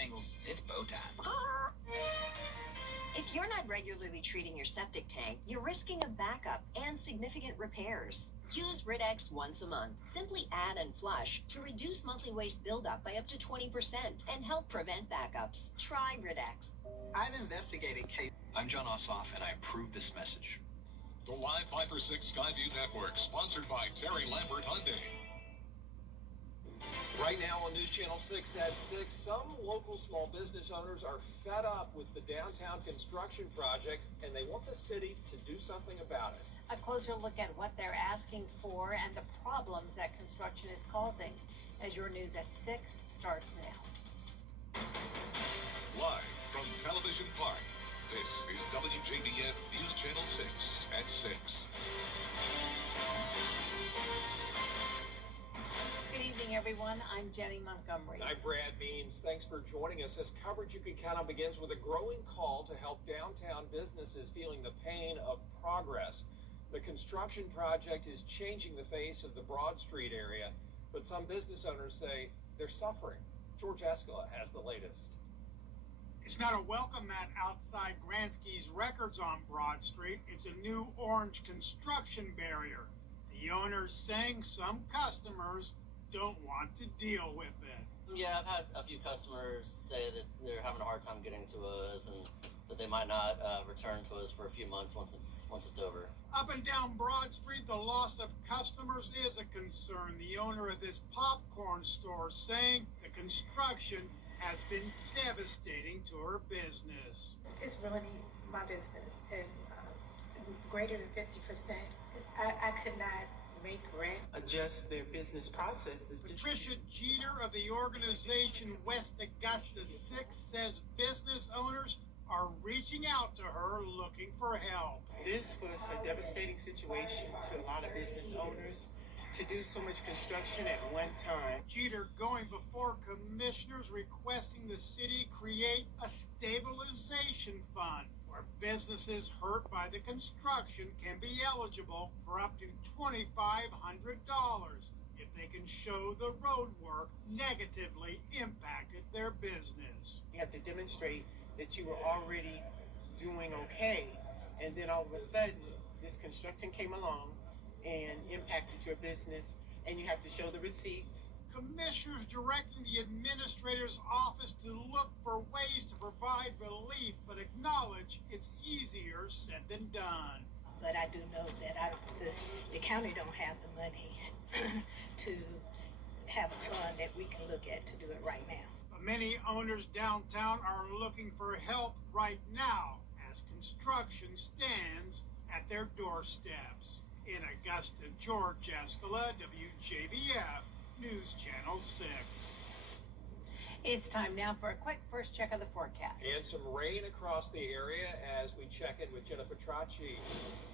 Bojangles, it's bow time. If you're not regularly treating your septic tank, you're risking a backup and significant repairs. Use Rid-X once a month. Simply add and flush to reduce monthly waste buildup by up to 20% and help prevent backups. Try Rid-X. I've investigated cases. I'm John Ossoff, and I approve this message. The Live 5 for 6 Skyview Network, sponsored by Terry Lambert Hyundai. Right now on News Channel 6 at 6, some local small business owners are fed up with the downtown construction project, and they want the city to do something about it. A closer look at what they're asking for and the problems that construction is causing, as your News at 6 starts now. Live from Television Park, this is WJBF News Channel 6 at 6. Good evening, everyone. I'm Jenny Montgomery. I'm Brad Beams. Thanks for joining us. This coverage you can count on begins with a growing call to help downtown businesses feeling the pain of progress. The construction project is changing the face of the Broad Street area, but some business owners say they're suffering. George Escala has the latest. It's not a welcome mat outside Gransky's Records on Broad Street. It's a new orange construction barrier. The owner's saying some customers don't want to deal with it. Yeah, I've had a few customers say that they're having a hard time getting to us and that they might not return to us for a few months once it's over. Up and down Broad Street, the loss of customers is a concern. The owner of this popcorn store saying the construction has been devastating to her business. It's ruining my business, and greater than 50%. I could not make rent, adjust their business processes. Patricia Jeter of the organization West Augusta 6 says business owners are reaching out to her looking for help. This was a devastating situation to a lot of business owners to do so much construction at one time. Jeter going before commissioners requesting the city create a stabilization fund where businesses hurt by the construction can be eligible for up to $2,500 if they can show the road work negatively impacted their business. You have to demonstrate that you were already doing okay, and then all of a sudden this construction came along and impacted your business, and you have to show the receipts. Commissioners directing the administrator's office to look for ways to provide relief, but acknowledge it's easier said than done. But I do know that the county don't have the money to have a fund that we can look at to do it right now. But many owners downtown are looking for help right now as construction stands at their doorsteps. In Augusta, George Escala, WJBF, News Channel 6. It's time now for a quick first check of the forecast. And some rain across the area as we check in with Jenna Petracci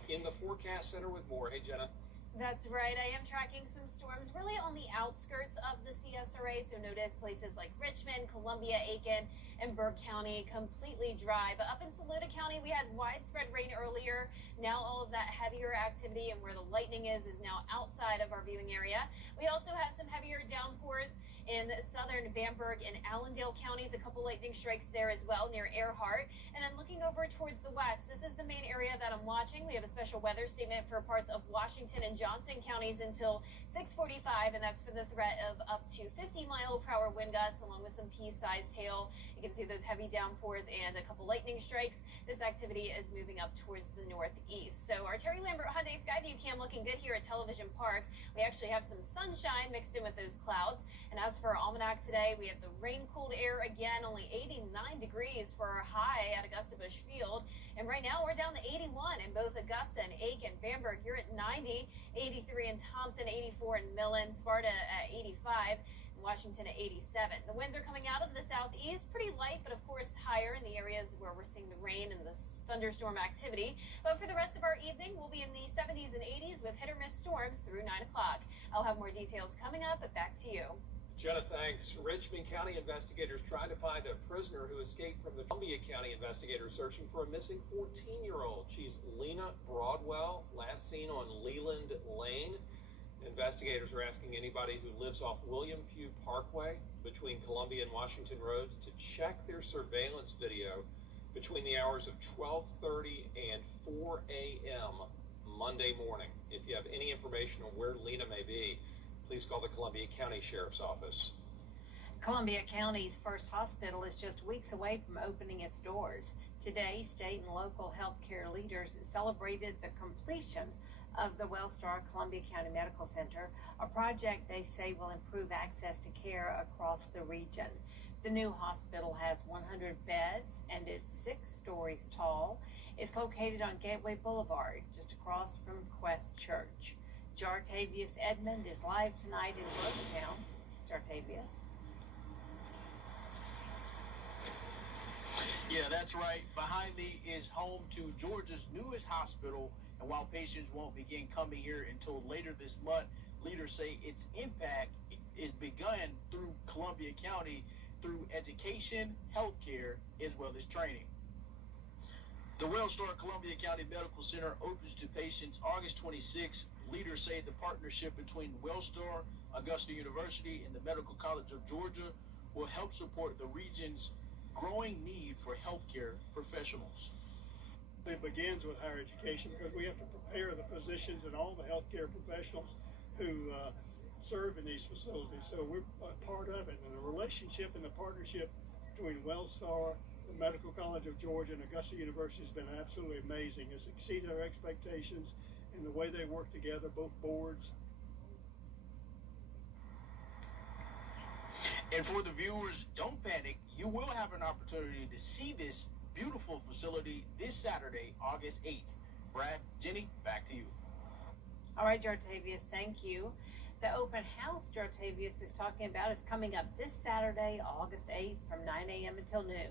in the forecast center with more. Hey, Jenna. That's right. I am tracking some storms really on the outskirts of the CSRA. So notice places like Richmond, Columbia, Aiken, and Burke County completely dry. But up in Saluda County, we had widespread rain earlier. Now all of that heavier activity and where the lightning is now outside of our viewing area. We also have some heavier downpours in southern Bamberg and Allendale counties. A couple lightning strikes there as well near Earhart. And then looking over towards the west, this is the main area that I'm watching. We have a special weather statement for parts of Washington and Johnson counties until 6:45, and that's for the threat of up to 50-mile-per-hour wind gusts along with some pea-sized hail. You can see those heavy downpours and a couple lightning strikes. This activity is moving up towards the northeast. So our Terry Lambert Hyundai Skyview cam looking good here at Television Park. We actually have some sunshine mixed in with those clouds. And as for our almanac today, we have the rain-cooled air again, only 89 degrees for our high at Augusta Busch Field. And right now we're down to 81 in both Augusta and Aiken. Bamberg, you're at 90, 83 in Thompson, 84 in Millen, Sparta at 85. Washington at 87. The winds are coming out of the southeast, pretty light, but of course higher in the areas where we're seeing the rain and the thunderstorm activity. But for the rest of our evening, we'll be in the 70s and 80s with hit or miss storms through 9 o'clock. I'll have more details coming up, but back to you. Jenna, thanks. Richmond County investigators trying to find a prisoner who escaped from the Columbia County investigators searching for a missing 14-year-old. She's Lena Broadwell, last seen on Leland Lane. Investigators are asking anybody who lives off William Few Parkway between Columbia and Washington Roads to check their surveillance video between the hours of 12:30 and 4 a.m. Monday morning. If you have any information on where Lena may be, please call the Columbia County Sheriff's Office. Columbia County's first hospital is just weeks away from opening its doors. Today, state and local healthcare leaders celebrated the completion of the WellStar Columbia County Medical Center, a project they say will improve access to care across the region. The new hospital has 100 beds and it's 6 stories tall. It's located on Gateway Boulevard, just across from Quest Church. Jartavius Edmond is live tonight in Brooktown. Jartavius. Yeah, that's right. Behind me is home to Georgia's newest hospital, and while patients won't begin coming here until later this month, leaders say its impact is begun through Columbia County through education, healthcare, as well as training. The WellStar Columbia County Medical Center opens to patients August 26. Leaders say the partnership between WellStar, Augusta University, and the Medical College of Georgia will help support the region's growing need for healthcare professionals. It begins with higher education because we have to prepare the physicians and all the healthcare professionals who serve in these facilities. So we're a part of it, and the relationship and the partnership between WellStar, the Medical College of Georgia, and Augusta University has been absolutely amazing. It's exceeded our expectations in the way they work together, both boards. And for the viewers, don't panic. You will have an opportunity to see this beautiful facility this Saturday, August 8th. Brad, Jenny, back to you. All right, Jartavius, thank you. The open house Jartavius is talking about is coming up this Saturday, August 8th from 9 a.m. until noon.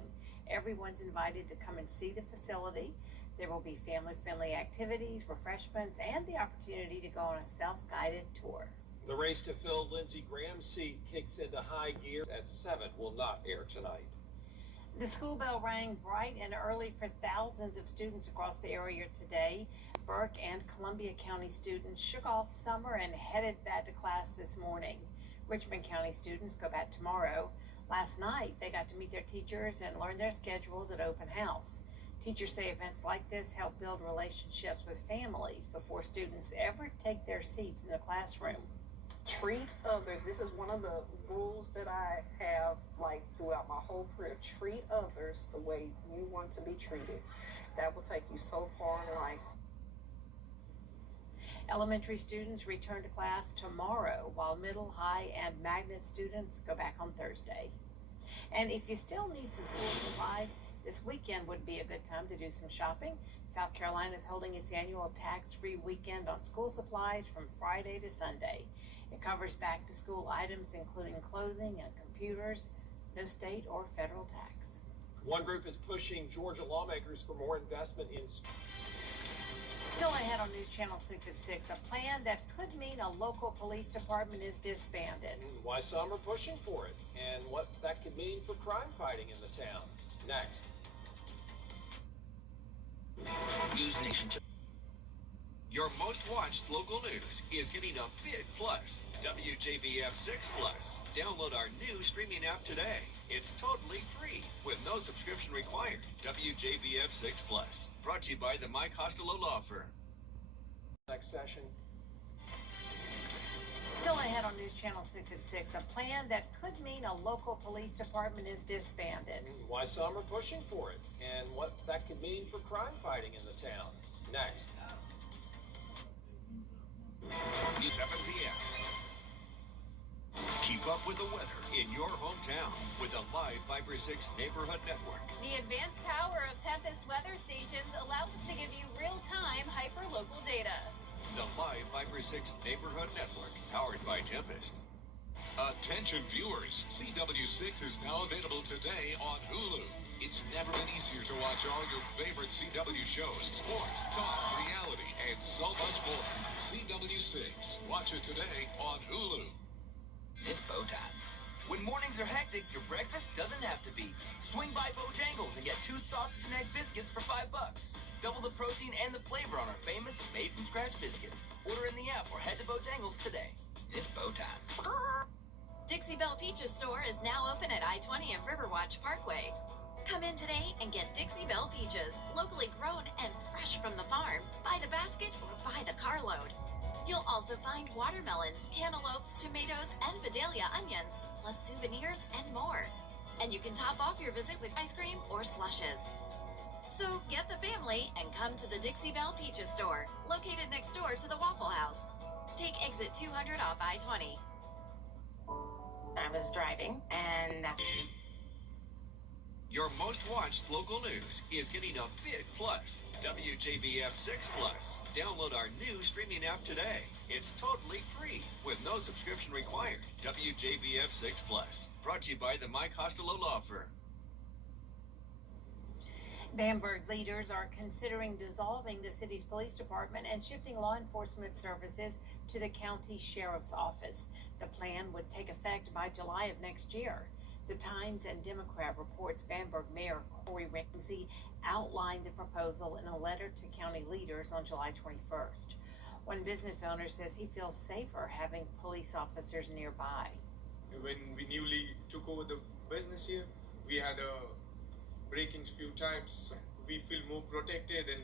Everyone's invited to come and see the facility. There will be family-friendly activities, refreshments, and the opportunity to go on a self-guided tour. The race to fill Lindsey Graham's seat kicks into high gear at 7. Will not air tonight. The school bell rang bright and early for thousands of students across the area today. Burke and Columbia County students shook off summer and headed back to class this morning. Richmond County students go back tomorrow. Last night, they got to meet their teachers and learn their schedules at open house. Teachers say events like this help build relationships with families before students ever take their seats in the classroom. Treat others. This is one of the rules that I have throughout my whole career. Treat others the way you want to be treated. That will take you so far in life. Elementary students return to class tomorrow, while middle, high, and magnet students go back on Thursday. And if you still need some school supplies, this weekend would be a good time to do some shopping. South Carolina is holding its annual tax-free weekend on school supplies from Friday to Sunday. It covers back-to-school items including clothing and computers, no state or federal tax. One group is pushing Georgia lawmakers for more investment in Still ahead on News Channel 6 at 6, a plan that could mean a local police department is disbanded. Why some are pushing for it, and what that could mean for crime fighting in the town. Next. News Nation. Your most watched local news is getting a big plus. WJBF 6 Plus. Download our new streaming app today. It's totally free with no subscription required. WJBF 6 Plus. Brought to you by the Mike Costello Law Firm. Next session. Still ahead on News Channel 6 at 6, a plan that could mean a local police department is disbanded. Why some are pushing for it, and what that could mean for crime fighting in the town. Next. 7 p.m. Keep up with the weather in your hometown with the live Fiber 6 Neighborhood Network. The advanced power of Tempest weather stations allows us to give you real-time hyper-local data. The live Fiber 6 Neighborhood Network, powered by Tempest. Attention viewers, CW6 is now available today on Hulu. It's never been easier to watch all your favorite CW shows, sports, talk, reality, and so much more. CW6. Watch it today on Hulu. It's bow time. When mornings are hectic, your breakfast doesn't have to be. Swing by Bojangles and get 2 sausage and egg biscuits for $5. Double the protein and the flavor on our famous made-from-scratch biscuits. Order in the app or head to Bojangles today. It's bow time. Dixie Belle Peaches store is now open at I-20 and Riverwatch Parkway. Come in today and get Dixie Belle Peaches, locally grown and fresh from the farm, by the basket or by the carload. You'll also find watermelons, cantaloupes, tomatoes, and Vidalia onions, plus souvenirs and more. And you can top off your visit with ice cream or slushes. So get the family and come to the Dixie Belle Peaches store, located next door to the Waffle House. Take exit 200 off I-20. I was driving, and that's... Your most watched local news is getting a big plus. WJBF 6 Plus. Download our new streaming app today. It's totally free with no subscription required. WJBF 6 Plus. Brought to you by the Mike Costello Law Firm. Bamberg leaders are considering dissolving the city's police department and shifting law enforcement services to the county sheriff's office. The plan would take effect by July of next year. The Times and Democrat reports Bamberg Mayor Corey Ramsey outlined the proposal in a letter to county leaders on July 21st. One business owner says he feels safer having police officers nearby. When we newly took over the business here, we had break-ins few times. We feel more protected and,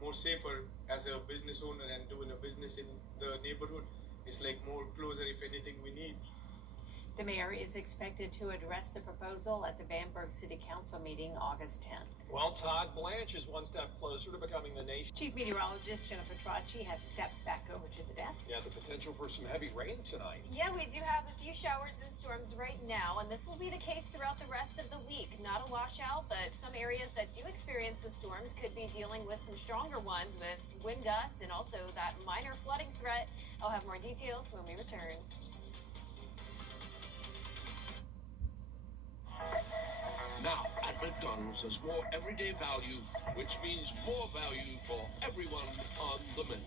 more safer as a business owner and doing a business in the neighborhood. It's like more closer if anything we need. The mayor is expected to address the proposal at the Bamberg City Council meeting August 10th. Well, Todd Blanche is one step closer to becoming the nation's Chief Meteorologist Jennifer Tracci has stepped back over to the desk. Yeah, the potential for some heavy rain tonight. Yeah, we do have a few showers and storms right now, and this will be the case throughout the rest of the week. Not a washout, but some areas that do experience the storms could be dealing with some stronger ones with wind gusts and also that minor flooding threat. I'll have more details when we return. Now, at McDonald's, there's more everyday value, which means more value for everyone on the menu.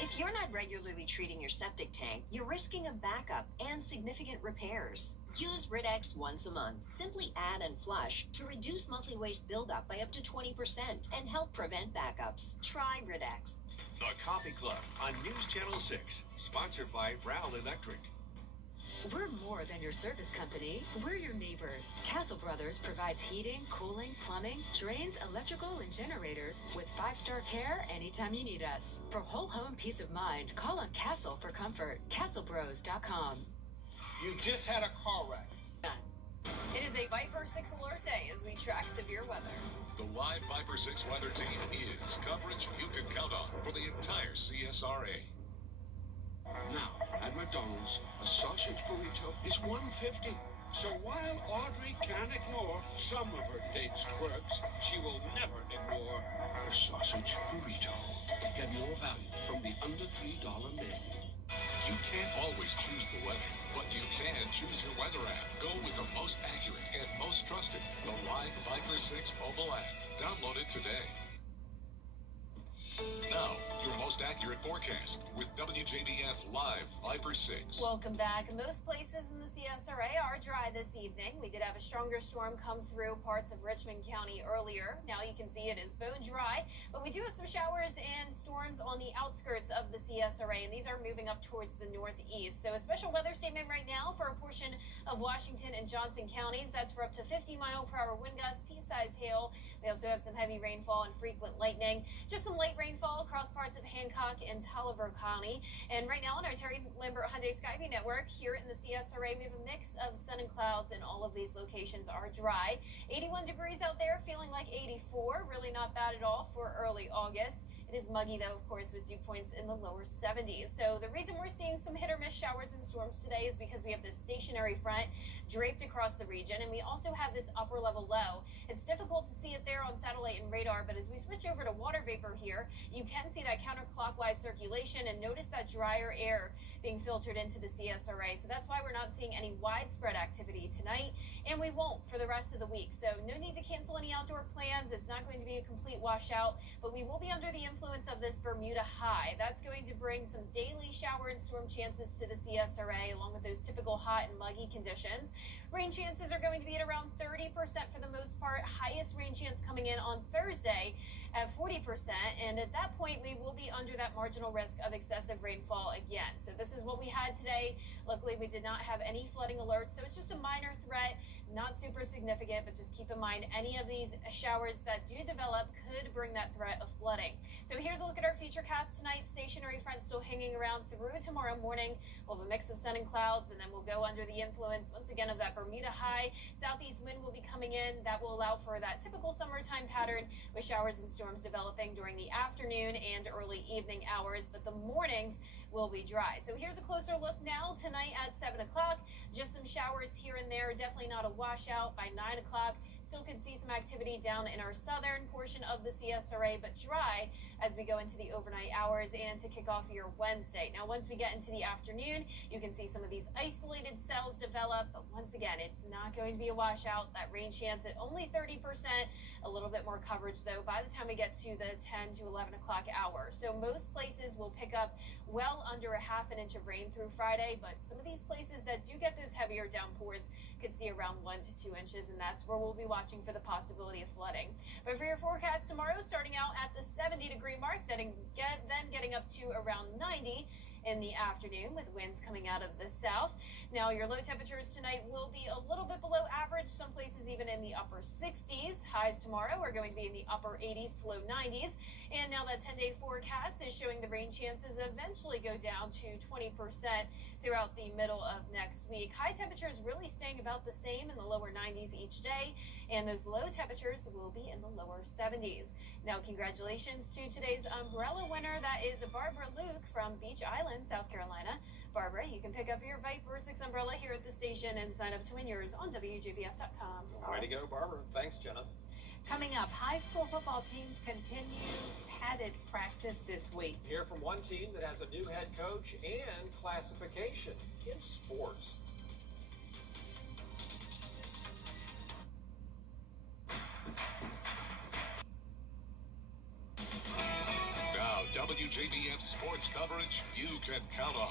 If you're not regularly treating your septic tank, you're risking a backup and significant repairs. Use Rid-X once a month. Simply add and flush to reduce monthly waste buildup by up to 20% and help prevent backups. Try Rid-X. The Coffee Club on News Channel 6, sponsored by Ral Electric. We're more than your service company. We're your neighbors. Castle Brothers provides heating, cooling, plumbing, drains, electrical, and generators with 5-star care anytime you need us. For whole home peace of mind, call on Castle for comfort. CastleBros.com. You just had a car wreck. It is a Viper 6 alert day as we track severe weather. The live Viper 6 weather team is coverage you can count on for the entire CSRA. Now, at McDonald's, a sausage burrito is $1.50. So while Audrey can't ignore some of her date's quirks, she will never ignore her sausage burrito. Get more value from the under $3 menu. You can't always choose the weather, but you can choose your weather app. Go with the most accurate and most trusted, the live Viper 6 mobile app. Download it today. Now, your most accurate forecast with WJBF Live Viper 6. Welcome back. Most places in the CSRA are dry this evening. We did have a stronger storm come through parts of Richmond County earlier. Now you can see it is bone dry, but we do have some showers and storms on the outskirts of the CSRA, and these are moving up towards the northeast. So a special weather statement right now for a portion of Washington and Johnson counties. That's for up to 50-mile-per-hour wind gusts, pea-sized hail. We also have some heavy rainfall and frequent lightning. Just some light rainfall across parts of Hancock and Taliaferro County. And right now on our Terry Lambert Hyundai Skyview network here in the CSRA, we have a mix of sun and clouds, and all of these locations are dry. 81 degrees out there, feeling like 84. Really not bad at all for early August. It is muggy, though, of course, with dew points in the lower 70s. So the reason we're seeing some hit or miss showers and storms today is because we have this stationary front draped across the region, and we also have this upper level low. It's difficult to see it there on satellite and radar, but as we switch over to water vapor here, you can see that counterclockwise circulation and notice that drier air being filtered into the CSRA. So that's why we're not seeing any widespread activity tonight, and we won't for the rest of the week. So no need to cancel any outdoor plans. It's not going to be a complete washout, but we will be under the influence influence of this Bermuda high. That's going to bring some daily shower and storm chances to the CSRA, along with those typical hot and muggy conditions. Rain chances are going to be at around 30% for the most part. Highest rain chance coming in on Thursday at 40%. And at that point, we will be under that marginal risk of excessive rainfall again. So this is what we had today. Luckily, we did not have any flooding alerts. So it's just a minor threat, not super significant, but just keep in mind any of these showers that do develop could bring that threat of flooding. So here's a look at our feature cast tonight. Stationary front still hanging around through tomorrow morning. We'll have a mix of sun and clouds, and then we'll go under the influence once again of that Bermuda high. Southeast wind will be coming in. That will allow for that typical summertime pattern with showers and storms developing during the afternoon and early evening hours, but the mornings will be dry. So here's a closer look now tonight at 7 o'clock. Just some showers here and there, definitely not a washout. By 9 o'clock, still could see some activity down in our southern portion of the CSRA, but dry as we go into the overnight hours and to kick off your Wednesday. Now, once we get into the afternoon, you can see some of these isolated cells develop, but once again, it's not going to be a washout. That rain chance at only 30%, a little bit more coverage though by the time we get to the 10 to 11 o'clock hour. So most places will pick up well under a half an inch of rain through Friday, but some of these places that do get those heavier downpours could see around 1 to 2 inches, and that's where we'll be watching for the possibility of flooding. But for your forecast tomorrow, starting out at the 70-degree mark, then getting up to around 90 in the afternoon with winds coming out of the south. Now, your low temperatures tonight will be a little bit below average, some places even in the upper 60s. Highs tomorrow are going to be in the upper 80s to low 90s. And now that 10-day forecast is showing the rain chances eventually go down to 20% throughout the middle of next week. High temperatures really staying about the same in the lower 90s each day, and those low temperatures will be in the lower 70s. Now, congratulations to today's umbrella winner. That is Barbara Luke from Beach Island, South Carolina. Barbara, you can pick up your Viper 6 umbrella here at the station and sign up to win yours on WJBF.com. Way to go, Barbara. Thanks, Jenna. Coming up, high school football teams continue padded practice this week. Hear from one team that has a new head coach and classification in sports. Now, WJBF sports coverage you can count on.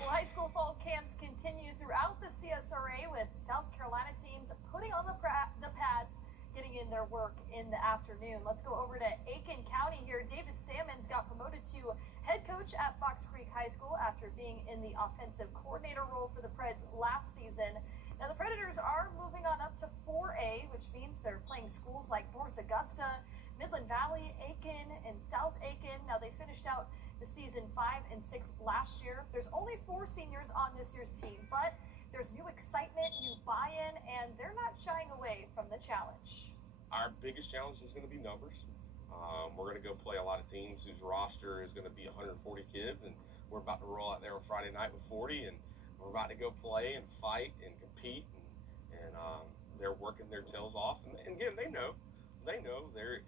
Well, high school fall camps continue throughout the CSRA with South Carolina teams putting on the pads, getting in their work in the afternoon. Let's go over to Aiken County here. David Sammons got promoted to head coach at Fox Creek High School after being in the offensive coordinator role for the Preds last season. Now, the Predators are moving on up to 4A, which means they're playing schools like North Augusta, Midland Valley, Aiken, and South Aiken. Now, they finished out the season 5 and 6 last year. There's only 4 seniors on this year's team, but there's new excitement, new buy-in, and they're not shying away from the challenge. Our biggest challenge is going to be numbers. We're going to go play a lot of teams whose roster is going to be 140 kids, and we're about to roll out there on Friday night with 40, and we're about to go play and fight and compete, and they're working their tails off. And again, they know,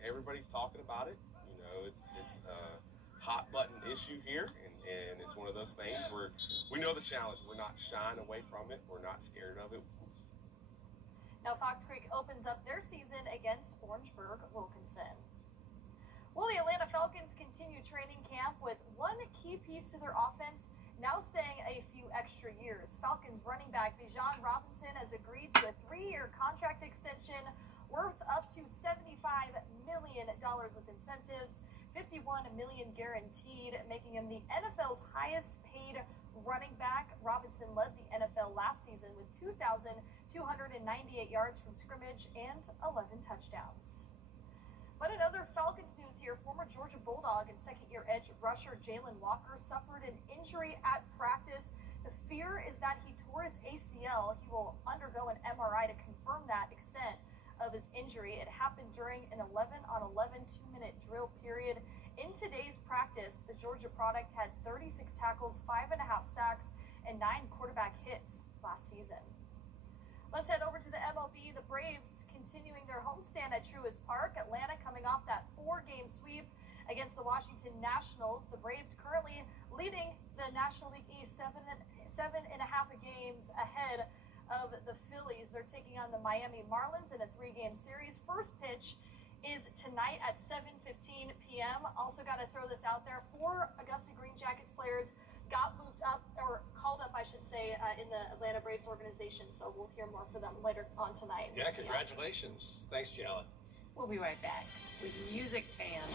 everybody's talking about it. You know, it's a hot button issue here, and it's one of those things where we know the challenge. We're not shying away from it. We're not scared of it. Now, Fox Creek opens up their season against Orangeburg Wilkinson. Well, the Atlanta Falcons continue training camp with one key piece to their offense now staying a few extra years. Falcons running back Bijan Robinson has agreed to a 3-year contract extension worth up to $75 million with incentives, $51 million guaranteed, making him the NFL's highest paid running back. Robinson led the NFL last season with 2,298 yards from scrimmage and 11 touchdowns. But in other Falcons news here, former Georgia Bulldog and second-year edge rusher Jalen Walker suffered an injury at practice. The fear is that he tore his ACL. He will undergo an MRI to confirm that extent of his injury. It happened during an 11-on-11 2-minute drill period. In today's practice, the Georgia product had 36 tackles, 5.5 sacks, and 9 quarterback hits last season. Let's head over to the MLB. The Braves continuing their homestand at Truist Park. Atlanta coming off that 4-game sweep against the Washington Nationals. The Braves currently leading the National League East 7.5 games ahead of the Phillies. They're taking on the Miami Marlins in a 3-game series. First pitch is tonight at 7:15 p.m. Also got to throw this out there. 4 Augusta Green Jackets players got moved up, or called up, I should say, in the Atlanta Braves organization. So we'll hear more for them later on tonight. Yeah, congratulations. Thanks, Jalen. We'll be right back with music fans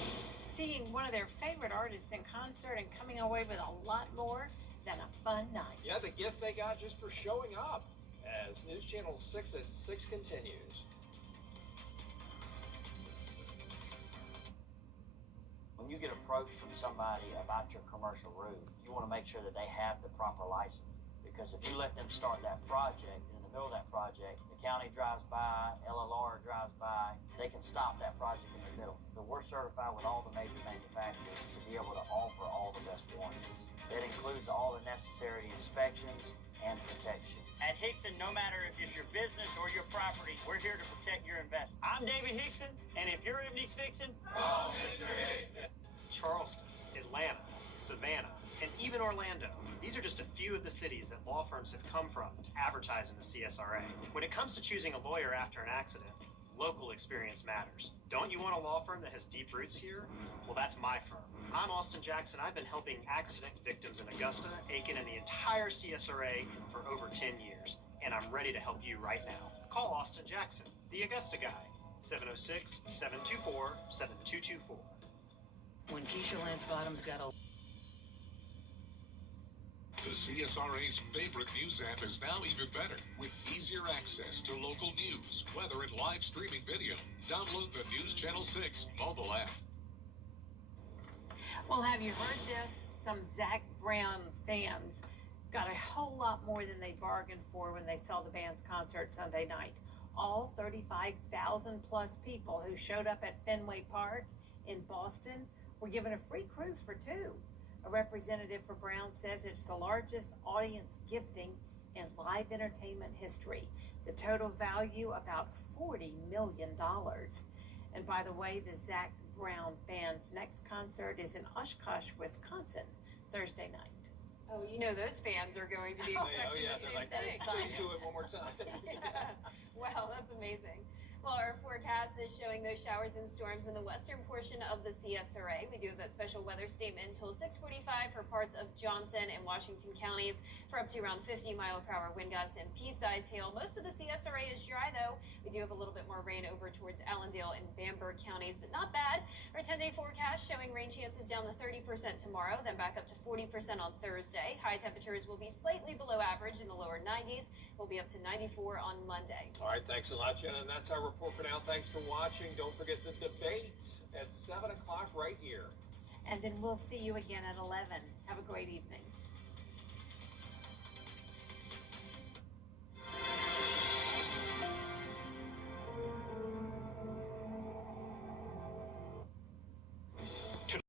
seeing one of their favorite artists in concert and coming away with a lot more than a fun night. Yeah, the gift they got just for showing up, as News Channel 6 at 6 continues. When you get approached from somebody about your commercial roof, you want to make sure that they have the proper license. Because if you let them start that project, in the middle of that project, the county drives by, LLR drives by, they can stop that project in the middle. So we're certified with all the major manufacturers to be able to offer all the best warranties. That includes all the necessary inspections and protection. At Hickson, no matter if it's your business or your property, we're here to protect your investment. I'm David Hickson, and if your roof needs fixing, call Mr. Hickson. Charleston, Atlanta, Savannah, and even Orlando. These are just a few of the cities that law firms have come from to advertise in the CSRA. When it comes to choosing a lawyer after an accident, local experience matters. Don't you want a law firm that has deep roots here? Well, that's my firm. I'm Austin Jackson. I've been helping accident victims in Augusta, Aiken, and the entire CSRA for over 10 years. And I'm ready to help you right now. Call Austin Jackson, the Augusta guy, 706-724-7224. When Keisha Lance Bottoms got a... The CSRA's favorite news app is now even better, with easier access to local news, weather, and live streaming video. Download the News Channel 6 mobile app. Well, have you heard this? Some Zac Brown fans got a whole lot more than they bargained for when they saw the band's concert Sunday night. All 35,000 plus people who showed up at Fenway Park in Boston were given a free cruise for 2. A representative for Brown says it's the largest audience gifting in live entertainment history. The total value, about $40 million. And by the way, the Zac Brown Band's next concert is in Oshkosh, Wisconsin, Thursday night. Oh, you know those fans are going to be expecting the same thing. Please do it one more time. Yeah. Wow, that's amazing. Well, our forecast is showing those showers and storms in the western portion of the CSRA. We do have that special weather statement until 6:45 for parts of Johnson and Washington counties for up to around 50-mile-per-hour wind gusts and pea-sized hail. Most of the CSRA is dry, though. We do have a little bit more rain over towards Allendale and Bamberg counties, but not bad. Our 10-day forecast showing rain chances down to 30% tomorrow, then back up to 40% on Thursday. High temperatures will be slightly below average in the lower 90s. We'll be up to 94 on Monday. All right, thanks a lot, Jenna. And that's our report for now. Thanks for watching. Don't forget the debates at 7 o'clock right here. And then we'll see you again at 11. Have a great evening.